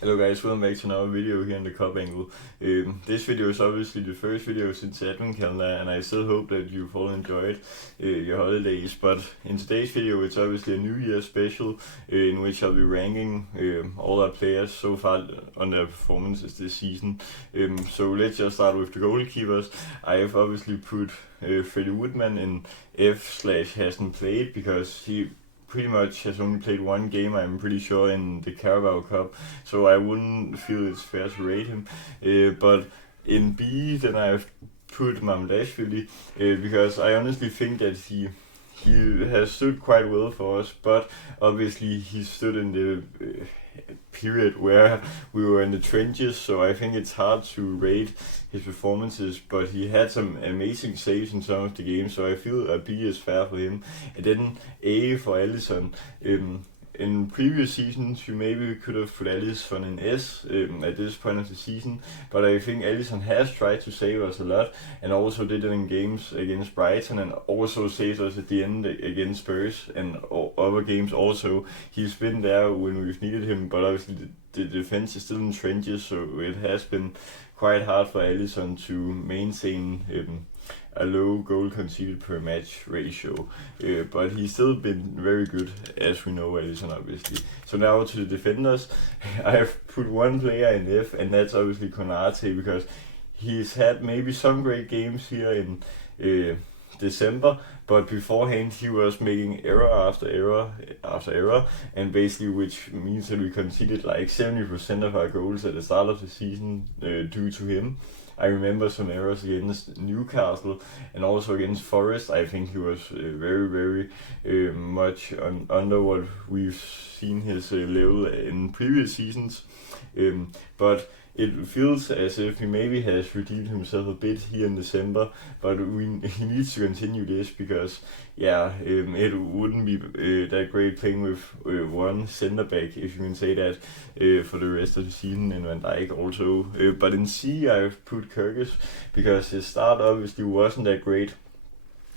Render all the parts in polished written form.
Hello guys, welcome back to another video here in the Cup Angle. This video is obviously the first video since the advent calendar, and I still hope that you've all enjoyed your holidays. But in today's video it's obviously a New Year special in which I'll be ranking all our players so far on their performances this season. So let's just start with the goalkeepers. I have obviously put Freddie Woodman in F/hasn't played because he pretty much has only played one game, I'm pretty sure, in the Carabao Cup, so I wouldn't feel it's fair to rate him. But in B, then I've put Mamdashvili because I honestly think that he has stood quite well for us, but obviously he stood in the period where we were in the trenches, so I think it's hard to rate his performances, but he had some amazing saves in some of the games, so I feel a B is fair for him. And then A for Alisson. In previous seasons, you maybe could have put Alisson in S at this point of the season, but I think Alisson has tried to save us a lot, and also did it in games against Brighton, and also saved us at the end against Spurs, and other games also. He's been there when we've needed him, but obviously the defense is still in trenches, so it has been quite hard for Alisson to maintain a low goal conceded per match ratio, but he's still been very good, as we know Alisson obviously. So now to the defenders. I have put one player in F, and that's obviously Konate, because he's had maybe some great games here in December, but beforehand he was making error after error after error, and basically which means that we conceded like 70% of our goals at the start of the season due to him. I remember some errors against Newcastle and also against Forest. I think he was very much under what we've seen his level in previous seasons. But it feels as if he maybe has redeemed himself a bit here in December, but he needs to continue this because, it wouldn't be that great playing with one centre back, if you can say that, for the rest of the season, and Van Dijk also. But in C, I've put Kyrgios because his start obviously wasn't that great.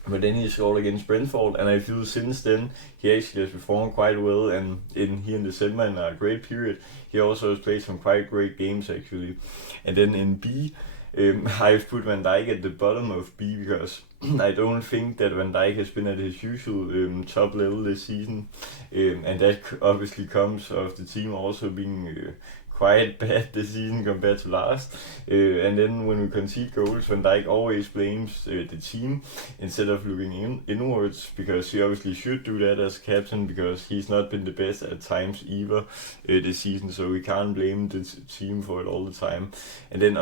But then he scored against Brentford, and I feel since then he actually has performed quite well. And in December, in a great period, he also has played some quite great games actually. And then in B, I've put Van Dijk at the bottom of B because I don't think that Van Dijk has been at his usual top level this season, and that obviously comes of the team also being quite bad this season compared to last. And then when we concede goals, Van Dijk always blames the team instead of looking inwards, because he obviously should do that as captain, because he's not been the best at times either this season, so we can't blame the team for it all the time. And then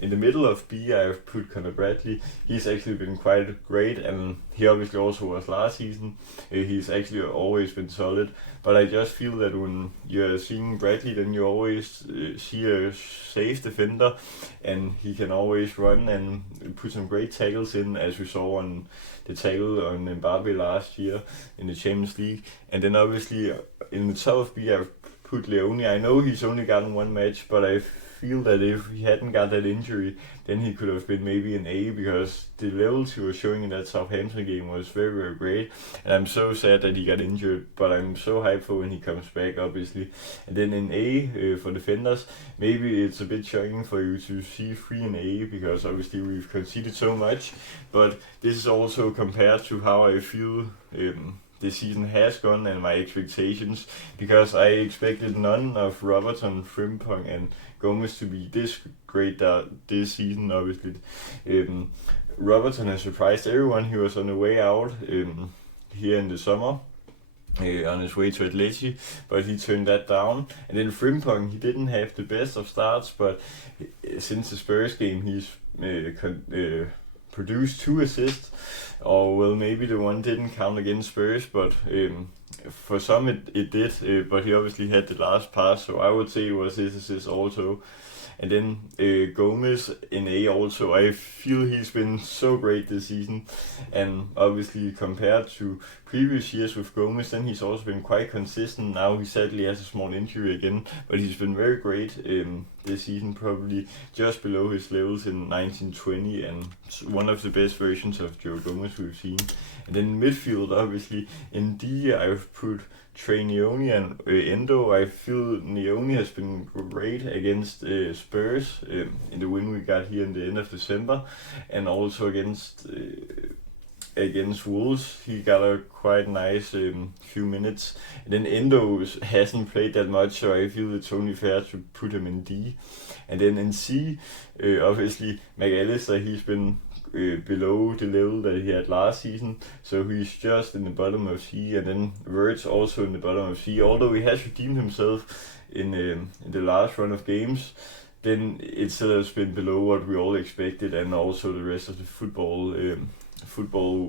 in the middle of B, I've put Conor Bradley. He's actually been quite great, and he obviously also was last season. He's actually always been solid, but I just feel that when you're seeing Bradley, then you always see a safe defender, and he can always run and put some great tackles in, as we saw on the tackle on Mbappe last year in the Champions League. And then obviously in the top of B, I've put Leone. I know he's only gotten one match, but I feel that if he hadn't got that injury, then he could have been maybe an A, because the levels he was showing in that Southampton game was very great, and I'm so sad that he got injured, but I'm so hyped for when he comes back obviously. And then in A, for defenders, maybe it's a bit shocking for you to see 3 in A, because obviously we've conceded so much, but this is also compared to how I feel this season has gone and my expectations, because I expected none of Robertson, Frimpong and Gomez to be this great this season obviously. Robertson has surprised everyone. He was on the way out here in the summer, on his way to Atleti, but he turned that down. And then Frimpong, he didn't have the best of starts, but since the Spurs game he's produced 2 assists, or well, maybe the one didn't count against Spurs, but for some it did, but he obviously had the last pass, so I would say it was his assist also. And then Gomez in A also. I feel he's been so great this season, and obviously compared to previous years with Gomez, then he's also been quite consistent. Now he sadly has a small injury again, but he's been very great this season, probably just below his levels in 1920, and one of the best versions of Joe Gomez we've seen. And then midfield, obviously, in D, I've put Trey Neone and Endo. I feel Neone has been great against Spurs in the win we got here in the end of December, and also against Wolves, he got a quite nice few minutes. And then Endo hasn't played that much, so I feel it's only fair to put him in D. And then in C, obviously McAllister, he's been below the level that he had last season, so he's just in the bottom of C. And then Wirtz also in the bottom of C, although he has redeemed himself in the last run of games. Then it still has been below what we all expected, and also the rest of the football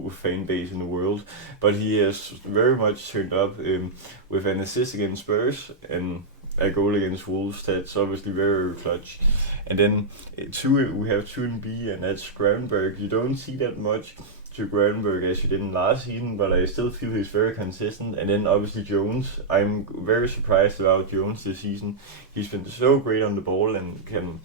fan base in the world. But he has very much turned up with an assist against Spurs and a goal against Wolves. That's obviously very clutch. And then we have two in B, and that's Gravenberg. You don't see that much to Gravenberg as you did in last season, but I still feel he's very consistent. And then obviously Jones. I'm very surprised about Jones this season. He's been so great on the ball and can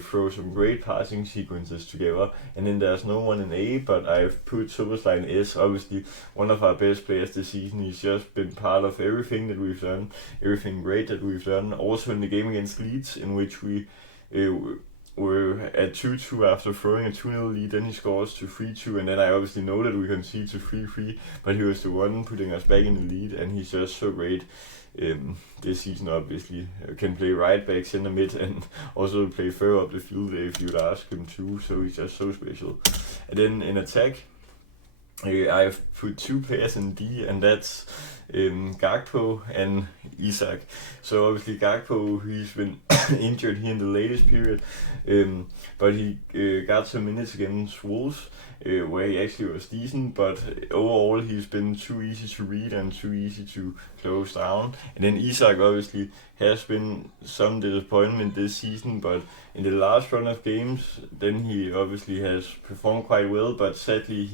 throw some great passing sequences together. And then there's no one in A, but I've put Soboslai in S, obviously one of our best players this season. He's just been part of everything that we've done, everything great that we've done. Also in the game against Leeds, in which we were at 2-2 after throwing a 2-0 lead, then he scores to 3-2, and then I obviously know that we concede to 3-3, but he was the one putting us back in the lead, and he's just so great this season. Obviously can play right back, center mid, and also play further up the field if you'd ask him to, so he's just so special. And then in attack, I've put two players in D, and that's Gakpo and Isak. So obviously Gakpo, he's been injured here in the latest period, but he got some minutes against Wolves, where he actually was decent, but overall he's been too easy to read and too easy to close down. And then Isak obviously has been some disappointment this season, but in the last run of games, then he obviously has performed quite well, but sadly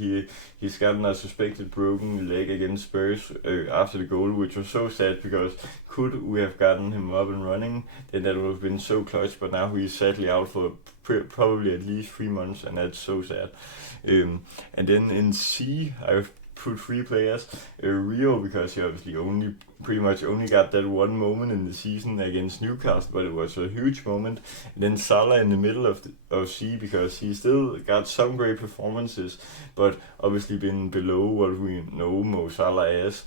he's gotten a suspected broken leg against Spurs after the goal, which was so sad, because could we have gotten him up and running, then that would have been so clutch, but now he's sadly out for probably at least 3 months, and that's so sad. And then in C, I've put 3 players. Rio, because he obviously pretty much only got that one moment in the season against Newcastle, but it was a huge moment. And then Salah in the middle of C, because he still got some great performances, but obviously been below what we know Mo Salah as.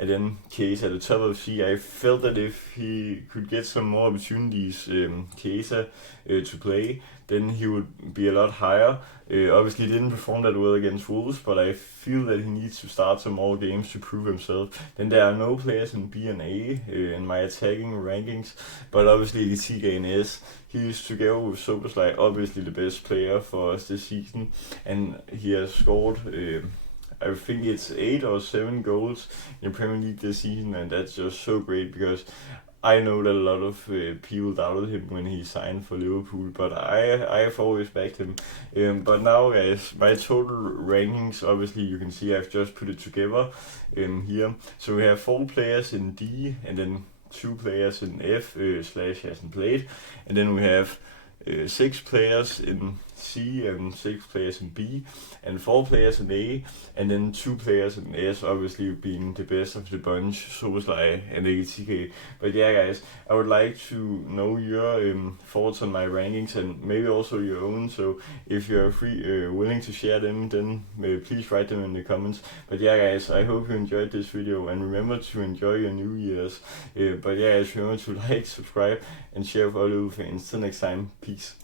And then Chiesa at the top of C. I felt that if he could get some more opportunities, Chiesa, to play, then he would be a lot higher. Obviously he didn't perform that well against Wolves, but I feel that he needs to start some more games to prove himself. Then there are no players in B and A in my attacking rankings, but obviously TK in S. He's together with Soboslai, obviously the best player for us this season, and he has scored I think it's 8 or 7 goals in the Premier League this season, and that's just so great, because I know that a lot of people doubted him when he signed for Liverpool, but I have always backed him. But now, guys, my total rankings, obviously you can see I've just put it together here. So we have 4 players in D, and then 2 players in F / hasn't played, and then we have 6 players in C and 6 players in B, and 4 players in A, and then 2 players in S, obviously being the best of the bunch, Soboslai and TK. But yeah, guys, I would like to know your thoughts on my rankings, and maybe also your own, so if you're willing to share them, then please write them in the comments. But yeah, guys, I hope you enjoyed this video, and remember to enjoy your New Year's. But yeah, guys, remember to like, subscribe, and share with all your fans. Till next time, peace.